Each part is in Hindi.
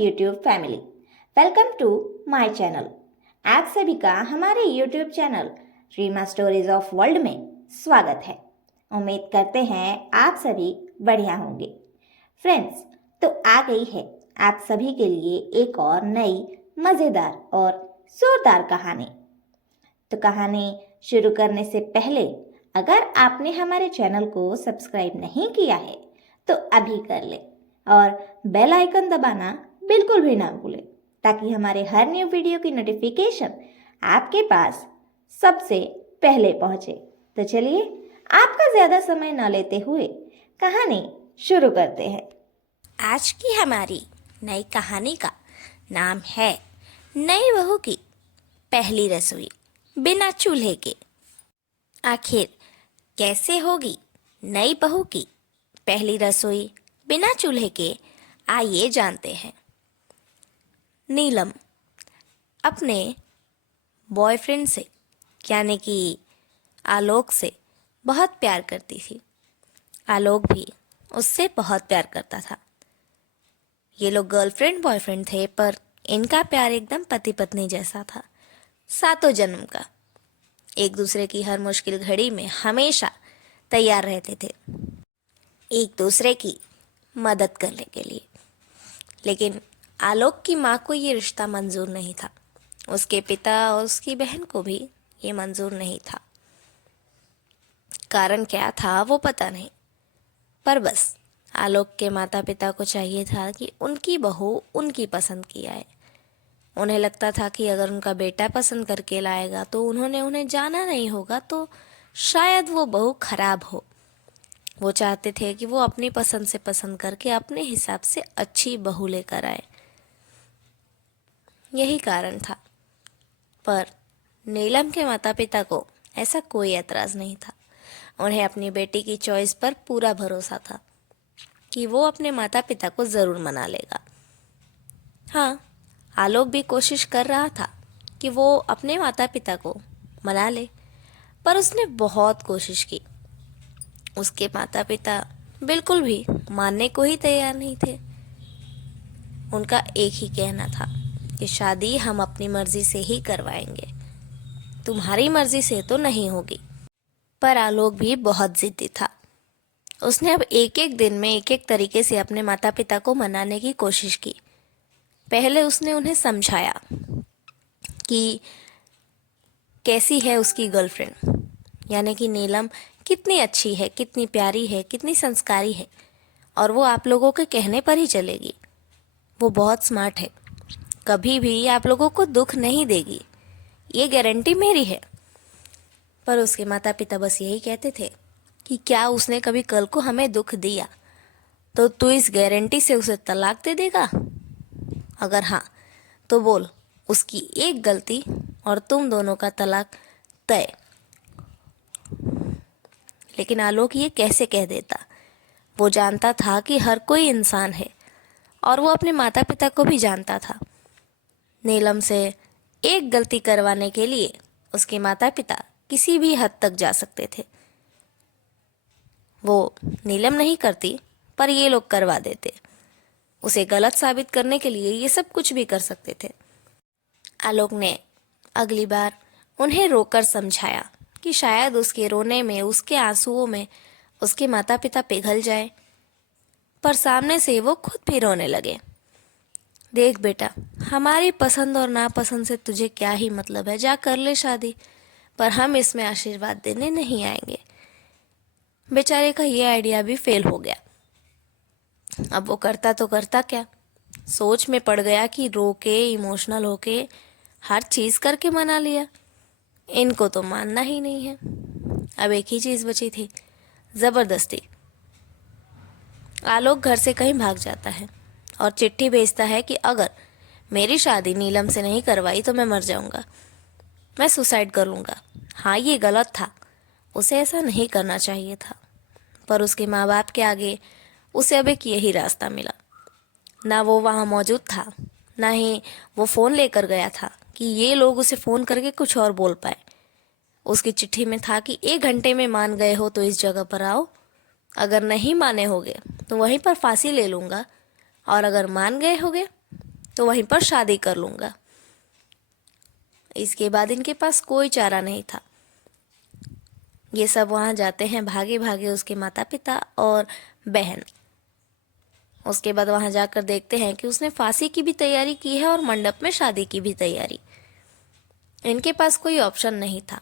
YouTube family, welcome to my channel. आप सभी का हमारे YouTube channel Reema stories of world में स्वागत है। उम्मीद करते हैं आप सभी बढ़िया होंगे। फ्रेंड्स, तो आ गई है आप सभी के लिए एक और नई मज़ेदार और जोरदार कहानी। तो कहानी शुरू करने से पहले अगर आपने हमारे चैनल को सब्सक्राइब नहीं किया है तो अभी कर ले और बेल आइकन दबाना बिल्कुल भी ना भूलें, ताकि हमारे हर न्यू वीडियो की नोटिफिकेशन आपके पास सबसे पहले पहुंचे। तो चलिए, आपका ज़्यादा समय न लेते हुए कहानी शुरू करते हैं। आज की हमारी नई कहानी का नाम है नई बहू की पहली रसोई बिना चूल्हे के। आखिर कैसे होगी नई बहू की पहली रसोई बिना चूल्हे के, आइए जानते हैं। नीलम अपने बॉयफ्रेंड से यानी कि आलोक से बहुत प्यार करती थी। आलोक भी उससे बहुत प्यार करता था। ये लोग गर्लफ्रेंड बॉयफ्रेंड थे, पर इनका प्यार एकदम पति पत्नी जैसा था, सातों जन्म का। एक दूसरे की हर मुश्किल घड़ी में हमेशा तैयार रहते थे, एक दूसरे की मदद करने के लिए। लेकिन आलोक की माँ को ये रिश्ता मंजूर नहीं था। उसके पिता और उसकी बहन को भी ये मंजूर नहीं था। कारण क्या था वो पता नहीं, पर बस आलोक के माता पिता को चाहिए था कि उनकी बहू उनकी पसंद की आए। उन्हें लगता था कि अगर उनका बेटा पसंद करके लाएगा तो उन्हें जाना नहीं होगा, तो शायद वो बहू खराब हो। वो चाहते थे कि वो अपनी पसंद से पसंद करके अपने हिसाब से अच्छी बहू लेकर आए। यही कारण था। पर नीलम के माता पिता को ऐसा कोई एतराज़ नहीं था। उन्हें अपनी बेटी की चॉइस पर पूरा भरोसा था कि वो अपने माता पिता को ज़रूर मना लेगा। हाँ, आलोक भी कोशिश कर रहा था कि वो अपने माता पिता को मना ले, पर उसने बहुत कोशिश की। उसके माता पिता बिल्कुल भी मानने को ही तैयार नहीं थे। उनका एक ही कहना था कि शादी हम अपनी मर्जी से ही करवाएंगे, तुम्हारी मर्जी से तो नहीं होगी। पर आलोक भी बहुत जिद्दी था। उसने अब एक एक दिन में एक एक तरीके से अपने माता पिता को मनाने की कोशिश की। पहले उसने उन्हें समझाया कि कैसी है उसकी गर्लफ्रेंड, यानी कि नीलम कितनी अच्छी है, कितनी प्यारी है, कितनी संस्कारी है, और वो आप लोगों के कहने पर ही चलेगी। वो बहुत स्मार्ट है, कभी भी आप लोगों को दुख नहीं देगी, ये गारंटी मेरी है। पर उसके माता पिता बस यही कहते थे कि क्या उसने कभी कल को हमें दुख दिया तो तू इस गारंटी से उसे तलाक दे देगा? अगर हाँ तो बोल, उसकी एक गलती और तुम दोनों का तलाक तय। लेकिन आलोक ये कैसे कह देता? वो जानता था कि हर कोई इंसान है, और वो अपने माता पिता को भी जानता था। नीलम से एक गलती करवाने के लिए उसके माता पिता किसी भी हद तक जा सकते थे। वो नीलम नहीं करती, पर ये लोग करवा देते। उसे गलत साबित करने के लिए ये सब कुछ भी कर सकते थे। आलोक ने अगली बार उन्हें रोकर समझाया कि शायद उसके रोने में, उसके आंसुओं में उसके माता पिता पिघल जाए, पर सामने से वो खुद भी रोने लगे। देख बेटा, हमारी पसंद और नापसंद से तुझे क्या ही मतलब है, जा कर ले शादी, पर हम इसमें आशीर्वाद देने नहीं आएंगे। बेचारे का ये आइडिया भी फेल हो गया। अब वो करता तो करता क्या, सोच में पड़ गया कि रो के, इमोशनल होके, हर चीज़ करके मना लिया। इनको तो मानना ही नहीं है। अब एक ही चीज़ बची थी, ज़बरदस्ती। आलोक घर से कहीं भाग जाता है और चिट्ठी भेजता है कि अगर मेरी शादी नीलम से नहीं करवाई तो मैं मर जाऊंगा, मैं सुसाइड कर लूँगा। हाँ, ये गलत था, उसे ऐसा नहीं करना चाहिए था, पर उसके माँ बाप के आगे उसे अब एक यही रास्ता मिला। ना वो वहाँ मौजूद था, ना ही वो फ़ोन लेकर गया था कि ये लोग उसे फ़ोन करके कुछ और बोल पाए। उसकी चिट्ठी में था कि 1 घंटे में मान गए हो तो इस जगह पर आओ, अगर नहीं माने होगे तो वहीं पर फांसी ले लूँगा, और अगर मान गए होगे तो वहीं पर शादी कर लूँगा। इसके बाद इनके पास कोई चारा नहीं था। ये सब वहाँ जाते हैं भागे भागे, उसके माता पिता और बहन। उसके बाद वहाँ जाकर देखते हैं कि उसने फांसी की भी तैयारी की है और मंडप में शादी की भी तैयारी। इनके पास कोई ऑप्शन नहीं था।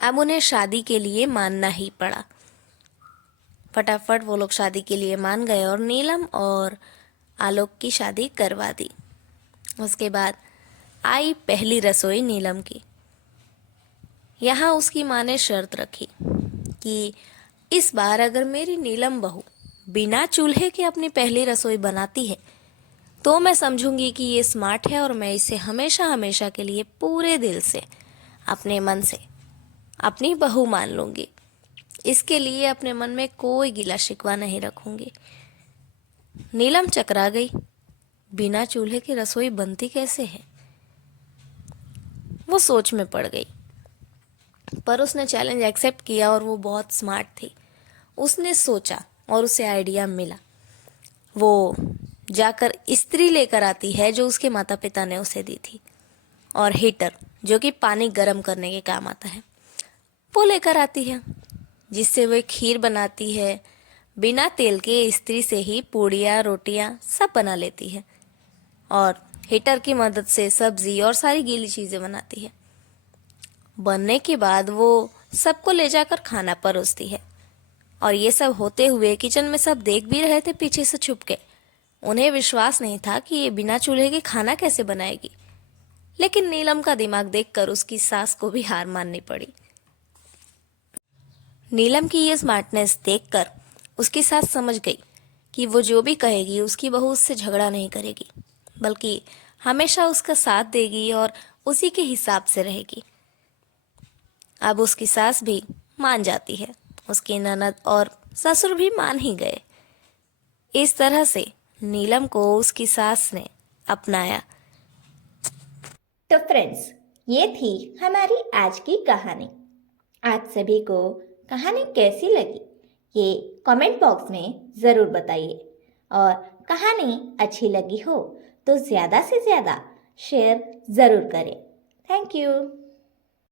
अब उन्हें शादी के लिए मानना ही पड़ा। फटाफट वो लोग शादी के लिए मान गए और नीलम और आलोक की शादी करवा दी। उसके बाद आई पहली रसोई नीलम की। यहाँ उसकी माँ ने शर्त रखी कि इस बार अगर मेरी नीलम बहू बिना चूल्हे के अपनी पहली रसोई बनाती है तो मैं समझूंगी कि ये स्मार्ट है और मैं इसे हमेशा हमेशा के लिए पूरे दिल से, अपने मन से अपनी बहू मान लूंगी। इसके लिए अपने मन में कोई गिला शिकवा नहीं रखूंगी। नीलम चकरा गई। बिना चूल्हे की रसोई बनती कैसे है? वो सोच में पड़ गई। पर उसने चैलेंज एक्सेप्ट किया और वो बहुत स्मार्ट थी। उसने सोचा और उसे आइडिया मिला। वो जाकर इस्त्री लेकर आती है जो उसके माता पिता ने उसे दी थी, और हीटर जो कि पानी गर्म करने के काम आता है वो लेकर आती है, जिससे वो खीर बनाती है। बिना तेल के इस्त्री से ही पूड़ियाँ रोटियाँ सब बना लेती है और हीटर की मदद से सब्जी और सारी गीली चीज़ें बनाती है। बनने के बाद वो सबको ले जाकर खाना परोसती है। और ये सब होते हुए किचन में सब देख भी रहे थे पीछे से छुप के। उन्हें विश्वास नहीं था कि ये बिना चूल्हे के खाना कैसे बनाएगी। लेकिन नीलम का दिमाग देखकर उसकी सास को भी हार माननी पड़ी। नीलम की ये स्मार्टनेस देखकर उसकी सास समझ गई कि वो जो भी कहेगी उसकी बहू उससे झगड़ा नहीं करेगी, बल्कि हमेशा उसका साथ देगी और उसी के हिसाब से रहेगी। अब उसकी सास भी मान जाती है, उसकी ननद और ससुर भी मान ही गए। इस तरह से नीलम को उसकी सास ने अपनाया। तो फ्रेंड्स, ये थी हमारी आज की कहानी। आप सभी को कहानी कैसी लगी ये कमेंट बॉक्स में ज़रूर बताइए, और कहानी अच्छी लगी हो तो ज़्यादा से ज़्यादा शेयर ज़रूर करें। Thank you.